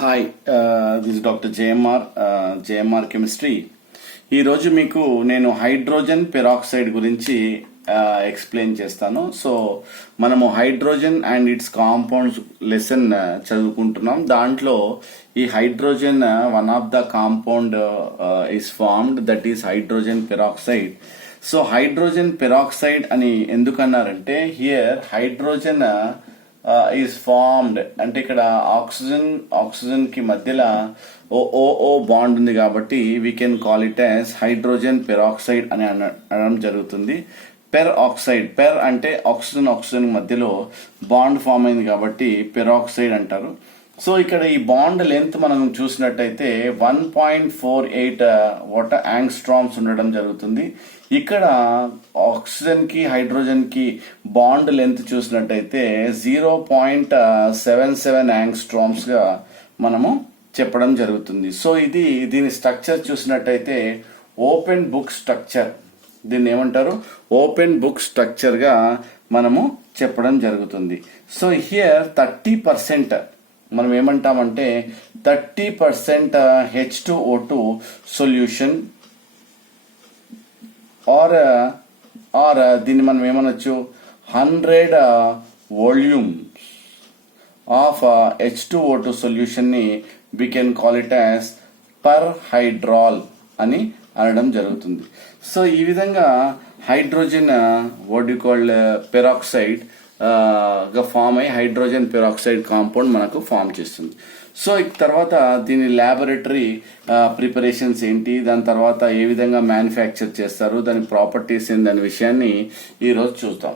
Hi, this doctor JMR chemistry. ఈరోజు మీకు నేను హైడ్రోజన్ పెరాక్సైడ్ గురించి ఎక్స్ప్లెయిన్ చేస్తాను. సో మనము hydrogen and its compounds lesson చదువుకుంటున్నాం. దాంట్లో ఈ hydrogen one of the compound is formed, that is hydrogen peroxide. So hydrogen peroxide అని ఎందుకన్నారంటే, హియర్ హైడ్రోజన్ ఈజ్ ఫార్మ్డ్ అంటే ఇక్కడ ఆక్సిజన్ కి మధ్యలో ఓ బాండ్ ఉంది కాబట్టి we can call it as hydrogen peroxide అని అనడం జరుగుతుంది. పెర్ అంటే ఆక్సిజన్ మధ్యలో బాండ్ ఫామ్ అయింది కాబట్టి పెరాక్సైడ్ అంటారు. సో ఇక్కడ ఈ బాండ్ లెంత్ మనం చూసినట్టయితే 1.48 యాంగ్స్ట్రామ్స్ ఉండడం జరుగుతుంది. ఇక్కడ ఆక్సిజన్ కి హైడ్రోజన్ కి బాండ్ లెంత్ చూసినట్టయితే 0.77 యాంగ్స్ట్రామ్స్ గా మనము చెప్పడం జరుగుతుంది. సో దీని స్ట్రక్చర్ చూసినట్టయితే ఓపెన్ బుక్ స్ట్రక్చర్, దీన్ని ఏమంటారు, ఓపెన్ బుక్ స్ట్రక్చర్ గా మనము చెప్పడం జరుగుతుంది. సో హియర్ 30% మనం ఏమంటామంటే 30% H2O2 సొల్యూషన్ ఆర్ దీన్ని మనం ఏమనొచ్చు 100 వాల్యూమ్స్ ఆఫ్ H2O2 సొల్యూషన్ ని we can call it as పర్హైడ్రాల్ అని అనడం జరుగుతుంది. సో ఈ విధంగా hydrogen what you called peroxide గా ఫామ్ అయ్యి హైడ్రోజన్ పెరాక్సైడ్ కాంపౌండ్ మనకు ఫామ్ చేస్తుంది. సో తర్వాత దీని ల్యాబొరేటరీ ప్రిపరేషన్స్ ఏంటి, దాని తర్వాత ఏ విధంగా మ్యానుఫ్యాక్చర్ చేస్తారు, దాని ప్రాపర్టీస్ ఏంటి అనే విషయాన్ని ఈరోజు చూద్దాం.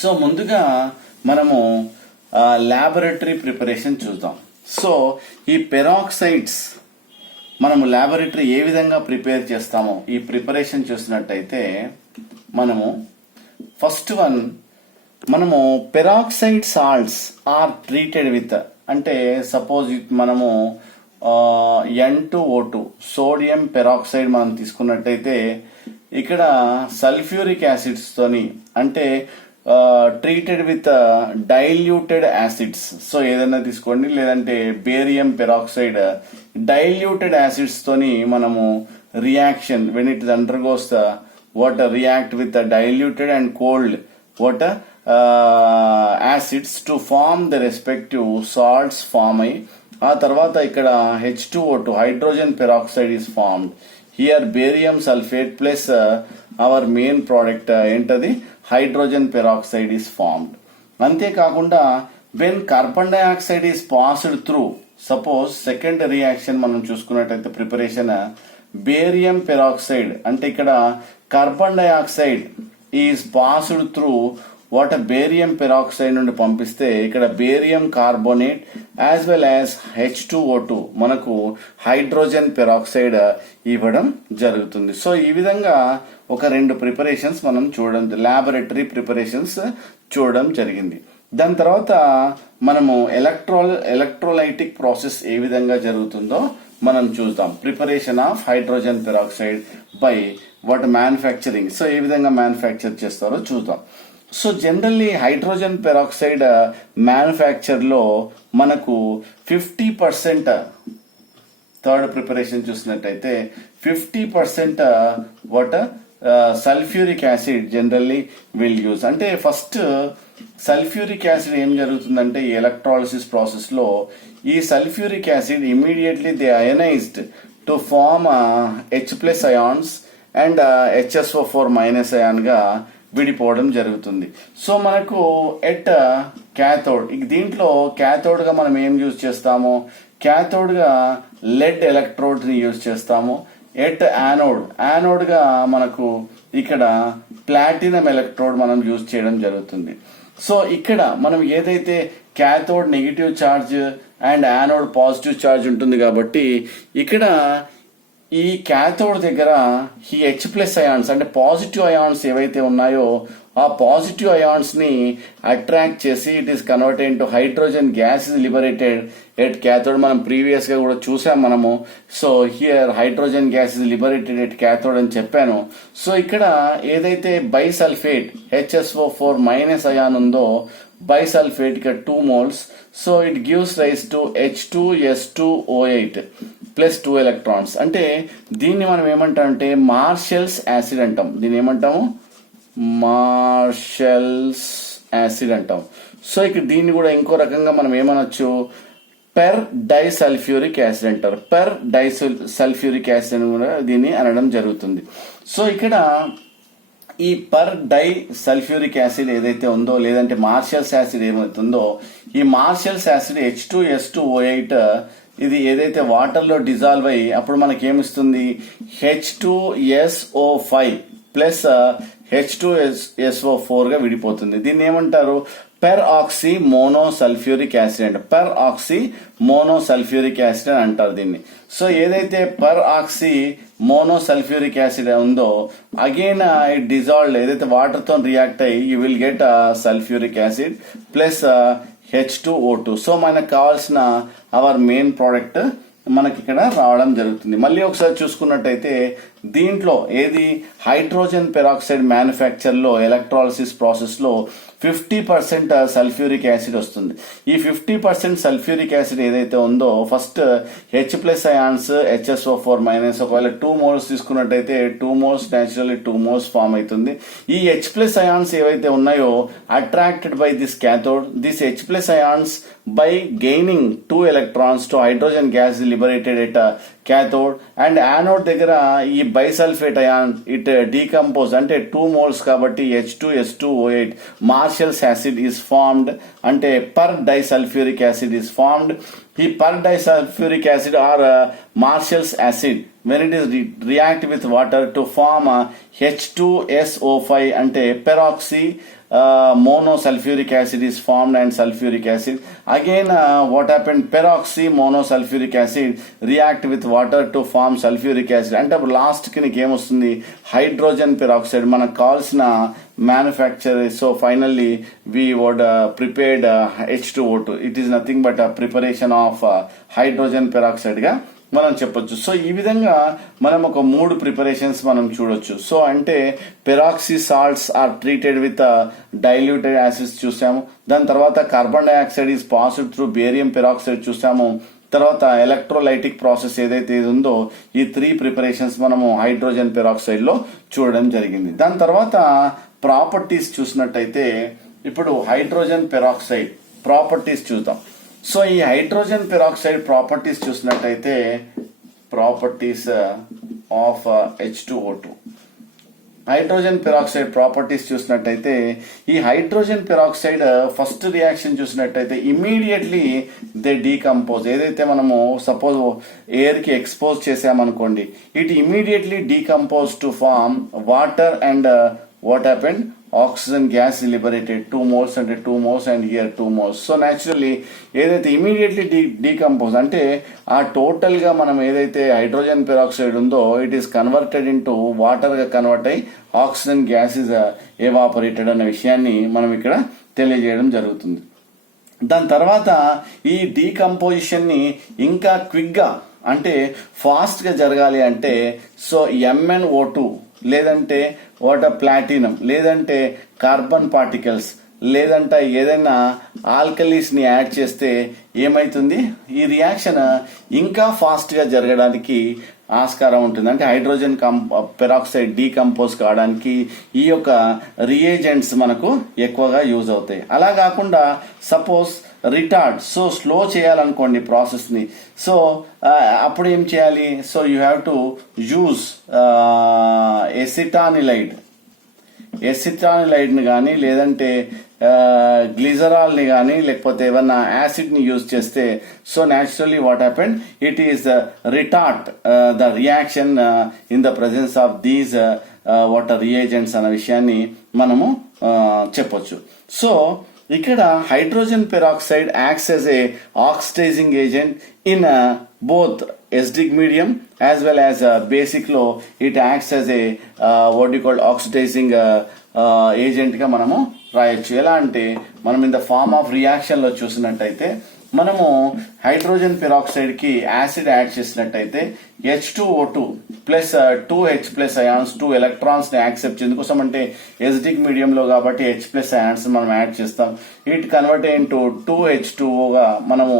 సో ముందుగా మనము ల్యాబొరేటరీ ప్రిపరేషన్ చూద్దాం. సో ఈ పెరాక్సైడ్స్ మనము ల్యాబొరేటరీ ఏ విధంగా ప్రిపేర్ చేస్తామో ఈ ప్రిపరేషన్ చూసినట్టయితే మనము ఫస్ట్ వన్ మనము peroxide salts are treated with, అంటే సపోజ్ మనము N2O2 సోడియం పెరాక్సైడ్ మనం తీసుకున్నట్టయితే ఇక్కడ సల్ఫ్యూరిక్ యాసిడ్స్ తోని అంటే treated with diluted acids. So ఏదైనా తీసుకోండి, లేదంటే బేరియం పెరాక్సైడ్ డైల్యూటెడ్ యాసిడ్స్ తోని మనము reaction when it undergoes water react with diluted and cold water acids to form the respective salts form అయ్యి ఆ తర్వాత ఇక్కడ H2O2 hydrogen peroxide is formed. Here barium sulphate plus our main product ఏంటది hydrogen peroxide is formed. అంతేకాకుండా when carbon dioxide is passed through, suppose second reaction మనం చూసుకున్నట్టయితే preparation barium peroxide అంటే ఇక్కడ carbon dioxide is passed through water barium peroxide నుండి పంపిస్తే ఇక్కడ barium carbonate as well as H2O2 మనకు హైడ్రోజన్ పెరాక్సైడ్ ఇవ్వడం జరుగుతుంది. సో ఈ విధంగా ఒక రెండు ప్రిపరేషన్స్ మనం చూడడం, ల్యాబొరేటరీ ప్రిపరేషన్స్ చూడడం జరిగింది. దాని తర్వాత మనము ఎలక్ట్రోలైటిక్ ప్రాసెస్ ఏ విధంగా జరుగుతుందో మనం చూద్దాం. Preparation of hydrogen peroxide by what manufacturing. So ఏ విధంగా మ్యానుఫ్యాక్చర్ చేస్తారో చూద్దాం. So generally hydrogen peroxide manufacture లో మనకు 50% థర్డ్ ప్రిపరేషన్ చూసినట్టయితే 50% water sulphuric acid generally will use. అంటే ఫస్ట్ సల్ఫ్యూరిక్ యాసిడ్ ఏం జరుగుతుందంటే ఈ ఎలక్ట్రాలిసిస్ ప్రాసెస్ లో ఈ sulphuric acid immediately they ionized to form H+ ions and HSO4- ion గా విడిపోవడం జరుగుతుంది. సో మనకు ఎట్ క్యాథోడ్, దీంట్లో క్యాథోడ్ గా మనం ఏం యూజ్ చేస్తాము, క్యాథోడ్ గా లెడ్ ఎలక్ట్రోడ్ ని యూజ్ చేస్తాము. ఎట్ యానోడ్ గా మనకు ఇక్కడ ప్లాటినం ఎలక్ట్రోడ్ మనం యూజ్ చేయడం జరుగుతుంది. సో ఇక్కడ మనం ఏదైతే cathode negative charge and anode positive charge ఉంటుంది కాబట్టి ఇక్కడ ఈ క్యాథోడ్ దగ్గర ఈ H+ అయాన్స్ అంటే పాజిటివ్ అయాన్స్ ఏవైతే ఉన్నాయో ఆ పాజిటివ్ అయాన్స్ ని అట్రాక్ట్ చేసి it is converted into hydrogen gas is liberated at cathode. మనం ప్రీవియస్ గా కూడా చూసాం మనము. So here hydrogen gas is liberated at cathode అని చెప్పాను. సో ఇక్కడ ఏదైతే బైసల్ఫేట్ HSO4- అయాన్ ఉందో బైసల్ఫేట్ కి 2 moles so it gives rise to H2S2O8 plus 2 electrons. అంటే దీన్ని మనం ఏమంటామంటే మార్షల్స్ యాసిడ్ అంటాం. దీన్ని ఏమంటాము? మార్షల్స్ యాసిడ్ అంటాం. సో ఇక్కడ దీన్ని కూడా ఇంకో రకంగా మనం ఏమనొచ్చు? పెర్ డైసల్ఫ్యూరిక్ యాసిడ్ అంటారు. పెర్ డైసల్ఫ్యూరిక్ యాసిడ్ అని కూడా దీన్ని అనడం జరుగుతుంది. సో ఇక్కడ ఈ పర్ డై సల్ఫ్యూరిక్ యాసిడ్ ఏదైతే ఉందో, లేదంటే మార్షల్స్ యాసిడ్ ఏమైతే ఉందో, ఈ మార్షల్స్ యాసిడ్ H2S2O8 ఇది ఏదైతే వాటర్ లో డిజాల్వ్ అయ్యి అప్పుడు మనకి ఏమిస్తుంది? H2SO5 ప్లస్ H2SO4 గా విడిపోతుంది. దీన్ని ఏమంటారు? పెరాక్సీ మోనోసల్ఫ్యూరిక్ యాసిడ్ అంట. పెరాక్సీ మోనోసల్ఫ్యూరిక్ యాసిడ్ అని అంటారు దీన్ని. సో ఏదైతే పెరాక్సీ మోనోసల్ఫ్యూరిక్ యాసిడ్ ఉందో అగైన్ ఇట్ డిజాల్వ్డ్, ఏదైతే వాటర్ తో రియాక్ట్ అయ్యి you will get sulphuric acid plus H2O2. So మనకు కావాల్సిన అవర్ మెయిన్ ప్రోడక్ట్ మనకి ఇక్కడ రావడం జరుగుతుంది. మళ్ళీ ఒకసారి చూసుకున్నట్టయితే దీంట్లో ఏది హైడ్రోజన్ పెరాక్సైడ్ మ్యానుఫ్యాక్చర్ లో ఎలక్ట్రాలిసిస్ ప్రాసెస్ లో 50% సల్ఫ్యూరిక్ యాసిడ్ వస్తుంది. ఈ 50% సల్ఫ్యూరిక్ యాసిడ్ ఏదైతే ఉందో first H plus ions HSO4 minus, ఒకవేళ 2 మోల్స్ తీసుకున్నట్టయితే 2 మోల్స్ న్యాచురల్లీ 2 మోల్స్ ఫామ్ అవుతుంది. ఈ H ప్లస్ అయాన్స్ ఏవైతే ఉన్నాయో attracted by this cathode, this H plus ions by gaining 2 electrons to hydrogen gas liberated at cathode and anode దగ్గర ఈ bisulphate ion it decompose అంటే 2 moles కాబట్టి H2S2O8 Marshall's acid is formed. అంటే perdisulphuric acid is formed. ఈ perdisulphuric acid or Marshall's acid when it is react with water to form H2SO5 అంటే peroxy monosulfuric acid is formed and sulfuric acid. Again what happened? Peroxy monosulfuric acid react with water to form sulfuric acid. అంటే అప్పుడు last కి నీకు ఏమొస్తుంది? Hydrogen peroxide మనకు కావాల్సిన manufacture. So finally we would prepared H2O2. It is nothing but a preparation of hydrogen peroxide గా మనం చెప్పొచ్చు. సో ఈ విధంగా మనం ఒక 3 ప్రిపరేషన్స్ మనం చూడొచ్చు. సో అంటే peroxy salts are treated with diluted acids చూసాము. దాని తర్వాత carbon dioxide is passed through barium peroxide చూసాము. తర్వాత ఎలక్ట్రోలైటిక్ ప్రాసెస్ ఏదైతే ఉందో ఈ 3 ప్రిపరేషన్స్ మనము హైడ్రోజన్ పెరాక్సైడ్ లో చూడడం జరిగింది. దాని తర్వాత ప్రాపర్టీస్ చూసినట్టయితే ఇప్పుడు హైడ్రోజన్ పెరాక్సైడ్ ప్రాపర్టీస్ చూద్దాం. సో ఈ హైడ్రోజన్ పెరాక్సైడ్ ప్రాపర్టీస్ చూసినట్టయితే properties of H2O2, hydrogen peroxide properties చూసినట్టయితే ఈ హైడ్రోజన్ పెరాక్సైడ్ ఫస్ట్ రియాక్షన్ చూసినట్టయితే ఇమీడియట్లీ దే డీకంపోజ్. ఏదైతే మనము సపోజ్ ఎయిర్ కి ఎక్స్పోజ్ చేసామనుకోండి, it immediately decompose to form water and what happened? Oxygen gas liberated 2 moles అంటే 2 moles and here 2 moles. So naturally ఏదైతే immediately decompose అంటే ఆ total గా మనం ఏదైతే హైడ్రోజన్ పెరాక్సైడ్ ఉందో it is converted into water గా కన్వర్ట్ అయ్యి ఆక్సిజన్ గ్యాస్ ఇస్ ఎవాపరేటెడ్ అన్న విషయాన్ని మనం ఇక్కడ తెలియజేయడం జరుగుతుంది. దాని తర్వాత ఈ డీకంపోజిషన్ ని ఇంకా క్విక్ గా అంటే ఫాస్ట్ గా జరగాలి అంటే సో MnO2 లేదంటే వాటర్ ప్లాటినం లేదంటే కార్బన్ పార్టికల్స్ లేదంటే ఏదైనా ఆల్కలీస్ ని యాడ్ చేస్తే ఏమైతుంది? ఈ రియాక్షన్ ఇంకా ఫాస్ట్ గా జరగడానికి ఆస్కారం ఉంటుంది. అంటే హైడ్రోజన్ పెరాక్సైడ్ డీకంపోజ్ కావడానికి ఈ యొక్క రియేజెంట్స్ మనకు ఎక్కువగా యూజ్ అవుతాయి. అలా కాకుండా సపోజ్ రిటార్డ్ సో స్లో చేయాలనుకోండి ప్రాసెస్ ని, సో అప్పుడు ఏం చేయాలి? So you have to use acetanilide ని కానీ లేదంటే గ్లిజరాల్ ని కానీ లేకపోతే ఏమన్నా యాసిడ్ ని యూజ్ చేస్తే so naturally what happened? It is retard the reaction in the presence of these water reagents అన్న విషయాన్ని మనము చెప్పొచ్చు. సో ఇక్కడ hydrogen peroxide acts as a oxidizing agent in both acidic medium as well as basic లో it acts as a what you call oxidizing agent గా మనము రాయొచ్చు. ఎలా అంటే మనం in the form of reaction లో చూసినట్టయితే మనము హైడ్రోజన్ పెరాక్సైడ్ కి యాసిడ్ యాడ్ చేసినట్టయితే H2O2 plus 2H plus ions 2 electrons ని యాక్సెప్ట్ ఎందుకోసం అంటే ఎసిడిక్ మీడియం లో కాబట్టి H ప్లస్ అయాన్స్ మనం యాడ్ చేస్తాం. ఇట్ కన్వర్ట్ ఇంటూ 2H2O గా మనము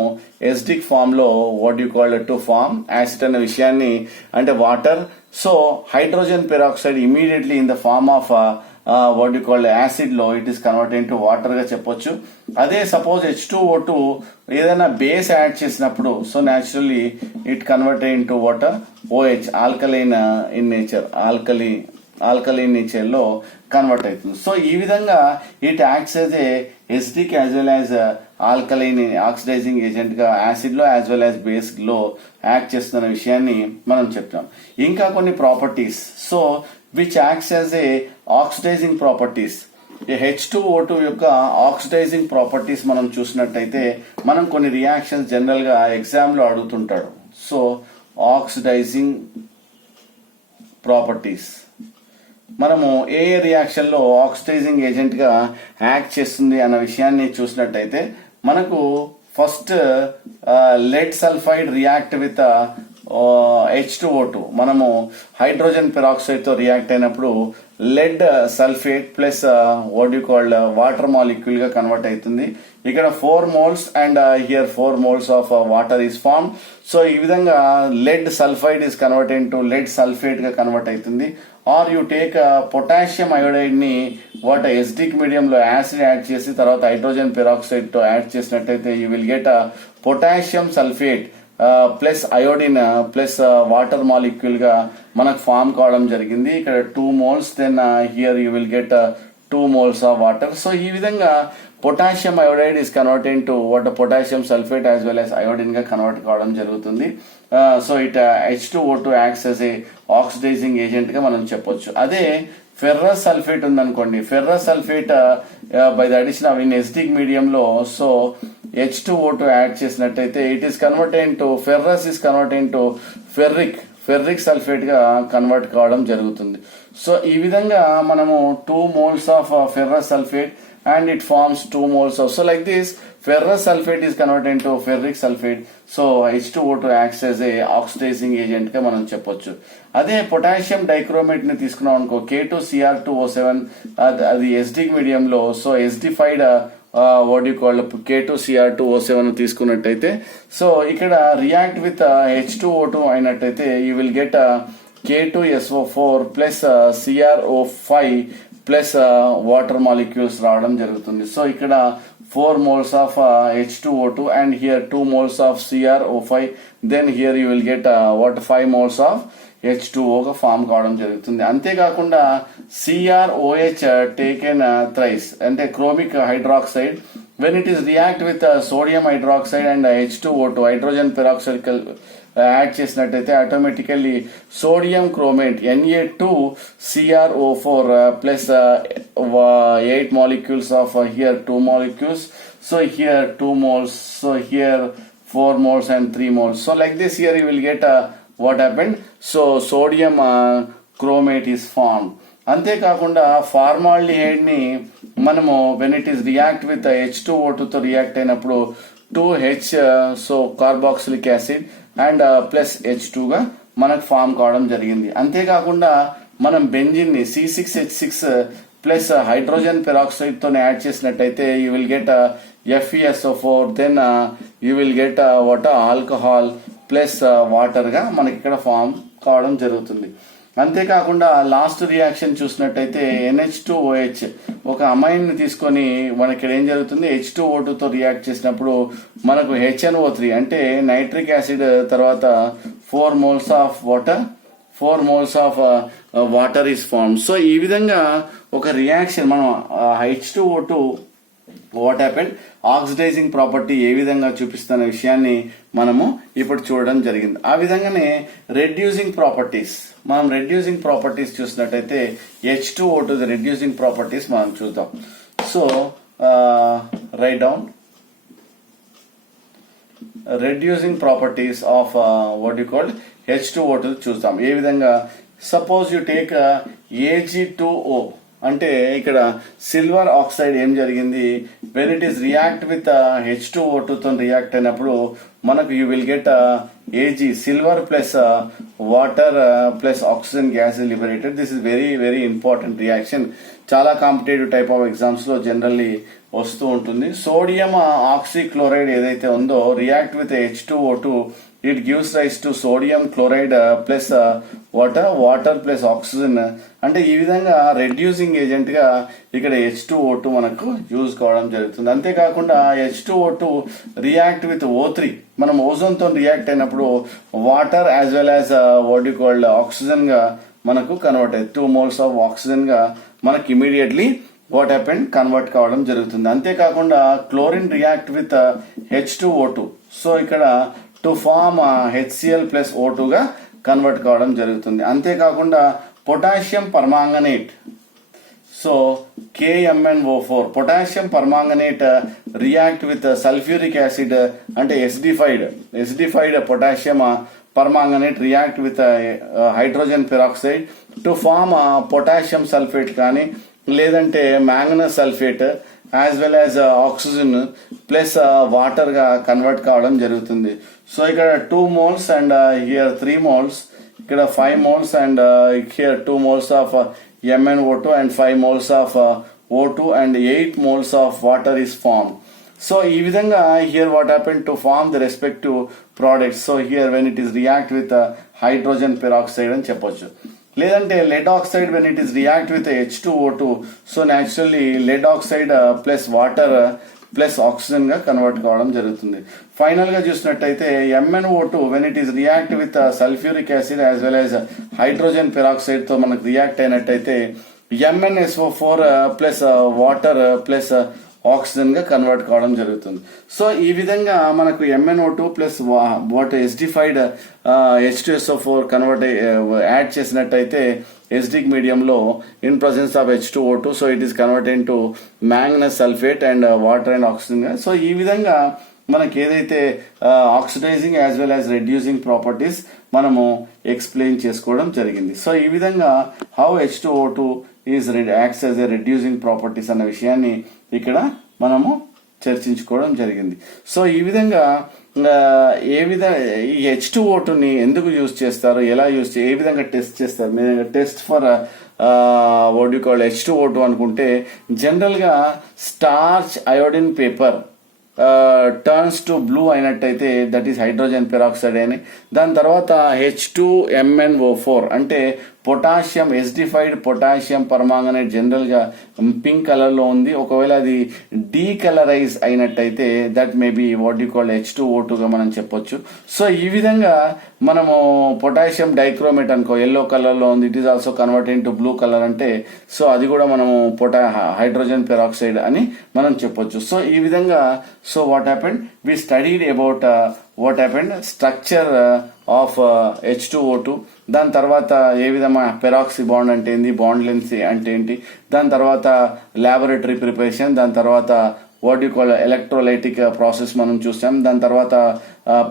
ఎసిడిక్ ఫామ్ లో what you call to form acid అనే విషయాన్ని అంటే water. So hydrogen peroxide immediately in the form of what you call acid లో it is convert into water గా చెప్పొచ్చు. అదే సపోజ్ H2O2 ఏదైనా బేస్ యాడ్ చేసినప్పుడు so naturally it convert into water OH alkaline in nature alkaline nature లో convert అవుతుంది. So ఈ విధంగా it acts as a acidic as well as alkaline oxidizing agent గా యాసిడ్ లో యాజ్ వెల్ యాజ్ బేస్ లో act చేస్తున్న విషయాన్ని మనం చెప్తాం. ఇంకా కొన్ని properties so which acts as a oxidizing properties. H2O2 యొక్క ఆక్సిడైజింగ్ ప్రాపర్టీస్ మనం చూసినట్టయితే మనం కొన్ని రియాక్షన్స్ జనరల్ గా ఎగ్జామ్ లో అడుగుతుంటాడు. సో ఆక్సిడైజింగ్ ప్రాపర్టీస్ మనము ఏ రియాక్షన్ లో ఆక్సిడైజింగ్ ఏజెంట్ గా యాక్ట్ చేస్తుంది అన్న విషయాన్ని చూసినట్టయితే మనకు first lead sulphide react with H2O2 మనము హైడ్రోజన్ పెరాక్సైడ్ తో రియాక్ట్ అయినప్పుడు lead sulphate plus what you called water molecule గా కన్వర్ట్ అవుతుంది. ఇక్కడ 4 moles and here 4 moles of water is form. So ఈ విధంగా lead sulphide is convert into lead sulphate గా convert అవుతుంది. Are you take potassium iodide ని what acidic medium లో acid add చేసి తర్వాత హైడ్రోజన్ పెరాక్సైడ్ తో యాడ్ చేసినట్టయితే you will get potassium sulphate plus iodine plus water molecule గా మనకు ఫామ్ కావడం జరిగింది. ఇక్కడ 2 moles then here you will get 2 moles of water. So ఈ విధంగా potassium iodide is convert into what potassium sulphate as well as iodine గా convert కావడం జరుగుతుంది. So it H2O2 acts as a oxidizing agent గా మనం చెప్పొచ్చు. అదే ferrous sulphate ఉందనుకోండి, ferrous sulphate by the addition of in acidic medium లో so H2O2 add చేసినట్టయితే it is convert into ferrous is convert into ferric sulphate గా convert కావడం జరుగుతుంది. సో ఈ విధంగా మనము 2 moles of ferrous sulphate and it forms 2 moles of so like this ferrous sulfate is converted into ferric sulfate. So H2O2 acts as a oxidizing agent గా మనం చెప్పొచ్చు. అదే పొటాషియం డైక్రోమేట్ ని తీసుకున్నాం అనుకో K2Cr2O7 అది ఎసిడిక్ మీడియం లో so acidified what you call K2Cr2O7 తీసుకున్నట్టయితే సో ఇక్కడ రియాక్ట్ విత్ H2O2 అయినట్టయితే you will get K2SO4 plus CrO5 plus water molecules రావడం జరుగుతుంది. సో ఇక్కడ 4 moles of H2O2 and here 2 moles of CrO5 then here you will get 5 moles of H2O గా form కావడం జరుగుతుంది. అంతేకాకుండా CrOH taken thrice అంటే chromic hydroxide when it is react with sodium hydroxide and H2O2 hydrogen peroxide add చేసినట్టయితే automatically sodium chromate Na2CrO4 plus 8 molecules of here 2 molecules. So here 2 moles, so here 4 moles and 3 moles. So like this here you will get what happened. So sodium chromate is formed. అంతేకాకుండా formaldehyde ని మనము when it is react with H2O2 తో react అయినప్పుడు 2H so carboxylic acid and plus H2 గా మనకు form కావడం జరిగింది. అంతేకాకుండా మనం బెంజిన్ ని C6H6 ప్లస్ హైడ్రోజన్ పెరాక్సైడ్ తో యాడ్ చేసినట్టయితే you will get FeSO4 then you will get what alcohol plus water గా మనకి ఇక్కడ ఫామ్ కావడం జరుగుతుంది. అంతేకాకుండా లాస్ట్ రియాక్షన్ చూసినట్టయితే NH2OH ఒక అమైన్ ని తీసుకొని మనకి ఇక్కడ ఏం జరుగుతుంది H2O2 తో రియాక్ట్ చేసినప్పుడు మనకు HNO3 అంటే నైట్రిక్ యాసిడ్ తర్వాత 4 moles of water 4 moles of water is form. So ఈ విధంగా ఒక రియాక్షన్ మనం H2O2 what happened oxidising property ఏ విధంగా చూపిస్తున్న విషయాన్ని మనము ఇప్పుడు చూడడం జరిగింది. ఆ విధంగానే రెడ్యూసింగ్ ప్రాపర్టీస్ మనం రెడ్యూసింగ్ ప్రాపర్టీస్ చూసినట్టయితే H2O2 రెడ్యూసింగ్ ప్రాపర్టీస్ మనం చూద్దాం. So write down reducing properties of what you called H2O2 చూద్దాం. ఏ విధంగా సపోజ్ యు టేక్ Ag2O అంటే ఇక్కడ సిల్వర్ ఆక్సైడ్ ఏం జరిగింది, when it is react with H2O2 తో రియాక్ట్ అయినప్పుడు మనకు you will get Ag, silver plus water plus oxygen gas liberated. This is very very important reaction. చాలా కాంపిటేటివ్ టైప్ ఆఫ్ ఎగ్జామ్స్ లో generally వస్తూ ఉంటుంది. Sodium oxychloride ఏదైతే ఉందో react with H2O2, it gives rise to sodium chloride plus water plus oxygen. అంటే ఈ విధంగా reducing agent గా ఇక్కడ H2O2 మనకు యూజ్ కావడం జరుగుతుంది. అంతేకాకుండా H2O2 రియాక్ట్ విత్ O3, మనం ఓజోన్ తో రియాక్ట్ అయినప్పుడు water as well as what you called oxygen గా మనకు కన్వర్ట్ అయ్యింది. 2 moles ఆఫ్ ఆక్సిజన్ గా మనకి ఇమీడియట్లీ వాట్ హ్యాపెండ్ కన్వర్ట్ కావడం జరుగుతుంది. అంతేకాకుండా chlorine react with H2O2, so ఇక్కడ టు ఫార్మ్ HCl ప్లస్ O2 గా కన్వర్ట్ కావడం జరుగుతుంది. అంతేకాకుండా potassium permanganate, so KMnO4, potassium permanganate react with sulphuric acid అంటే acidified potassium permanganate react with hydrogen peroxide to form potassium sulphate కానీ లేదంటే manganous sulphate as well as oxygen plus water గా convert కావడం జరుగుతుంది. So ఇక్కడ 2 moles and here 3 moles, ఇక్కడ 5 moles and here 2 moles of MnO2 and 5 moles of O2 and 8 moles of water is form. So ఈ విధంగా here what happen to form the respective products. So here when it is react with hydrogen peroxide అని చెప్పొచ్చు. లేదంటే lead oxide when it is react with H2O2, so naturally lead oxide plus water plus oxygen గా convert కావడం జరుగుతుంది. Final గా చూసినట్టయితే MnO2 when it is react with sulphuric acid as well as hydrogen peroxide తో మనకు react అయినట్టయితే MnSO4 plus water plus oxygen గా convert కావడం జరుగుతుంది. సో ఈ విధంగా మనకు MnO2 plus water acidified H2SO4 convert add చేసినట్టయితే ఎసిడిక్ మీడియంలో in presence of H2O2, so it is converted to manganous sulphate and water and oxygen గా. సో ఈ విధంగా మనకి ఏదైతే oxidising as well as reducing properties మనము ఎక్స్ప్లెయిన్ చేసుకోవడం జరిగింది. సో ఈ విధంగా how H2O2 is acts as a reducing properties అన్న విషయాన్ని ఇక్కడ మనము చర్చించుకోవడం జరిగింది. సో ఈ విధంగా ఈ H2O2ని ఎందుకు యూజ్ చేస్తారు, ఎలా ఏ విధంగా టెస్ట్ చేస్తారు, మీరు test for what you call H2O2 అనుకుంటే జనరల్ గా starch iodine paper turns to blue అయినట్టయితే దట్ ఈస్ హైడ్రోజన్ పెరాక్సైడ్ అని. దాని తర్వాత H2MnO4 అంటే పొటాషియం ఎసిడిఫైడ్ పొటాషియం పర్మాంగనేట్ జనరల్ గా పింక్ కలర్ లో ఉంది. ఒకవేళ అది డీకలరైజ్ అయినట్టయితే that may be what you call H2O2 గా మనం చెప్పొచ్చు. సో ఈ విధంగా మనము పొటాషియం డైక్రోమేట్ అనుకో ఎల్లో కలర్ లో ఉంది, it is also converted to blue colour అంటే సో అది కూడా మనము హైడ్రోజన్ పెరాక్సైడ్ అని మనం చెప్పొచ్చు. సో ఈ విధంగా so what happened we studied about what happened structure of H2O2, దాని తర్వాత ఏ విధమైన పెరాక్సీ బాండ్ అంటే ఏంది, బాండ్ లెన్స్ అంటే ఏంటి, దాని తర్వాత ల్యాబొరేటరీ ప్రిపరేషన్, దాని తర్వాత what you call electrolytic process మనం చూసాం, దాని తర్వాత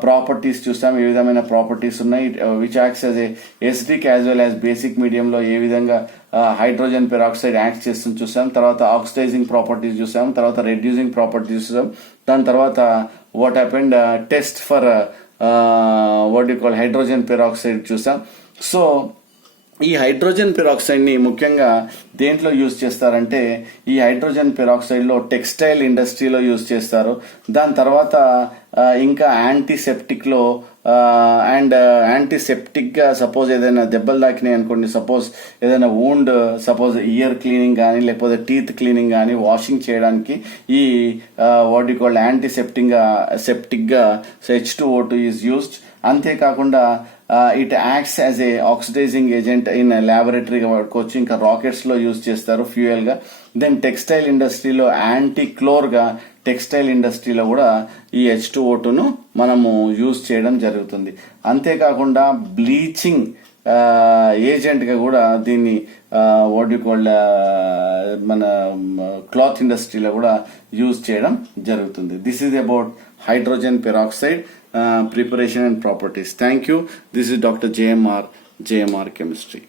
ప్రాపర్టీస్ చూసాం, ఏ విధమైన ప్రాపర్టీస్ ఉన్నాయి which acts as a acidic as well as basic మీడియంలో ఏ విధంగా హైడ్రోజన్ పెరాక్సైడ్ యాక్ట్ చేస్తుంది చూసాం, తర్వాత ఆక్సిడైజింగ్ ప్రాపర్టీస్ చూసాం, తర్వాత రెడ్యూసింగ్ ప్రాపర్టీస్ చూసాం, దాని తర్వాత what happened test for what you call hydrogen peroxide చూసాం. సో ఈ హైడ్రోజన్ పెరాక్సైడ్ ని ముఖ్యంగా దేంట్లో యూజ్ చేస్తారంటే ఈ హైడ్రోజన్ పెరాక్సైడ్ లో టెక్స్టైల్ ఇండస్ట్రీలో యూజ్ చేస్తారు. దాని తర్వాత ఇంకా యాంటీసెప్టిక్ లో అండ్ యాంటీసెప్టిక్ గా సపోజ్ ఏదైనా దెబ్బలు తాకినాయి అనుకోండి, సపోజ్ ఏదైనా వూండ్, సపోజ్ ఇయర్ క్లీనింగ్ కానీ లేకపోతే టీత్ క్లీనింగ్ కానీ వాషింగ్ చేయడానికి ఈ వాట్ యు కాల్ యాంటీసెప్టిక్ గా H2O2 ఈజ్ యూజ్డ్. అంతేకాకుండా it acts as a oxidizing agent in laboratory వచ్చి ఇంకా రాకెట్స్ లో యూజ్ చేస్తారు ఫ్యూయల్ గా. దెన్ టెక్స్టైల్ ఇండస్ట్రీలో యాంటీ క్లోర్ గా టెక్స్టైల్ ఇండస్ట్రీలో కూడా ఈ H2O2ను మనము యూజ్ చేయడం జరుగుతుంది. అంతేకాకుండా బ్లీచింగ్ ఏజెంట్ గా కూడా దీన్ని వాట్ యు కాల్ మన క్లాత్ ఇండస్ట్రీలో కూడా యూజ్ చేయడం జరుగుతుంది. This is about hydrogen peroxide preparation and properties. Thank you. This is Dr. JMR Chemistry.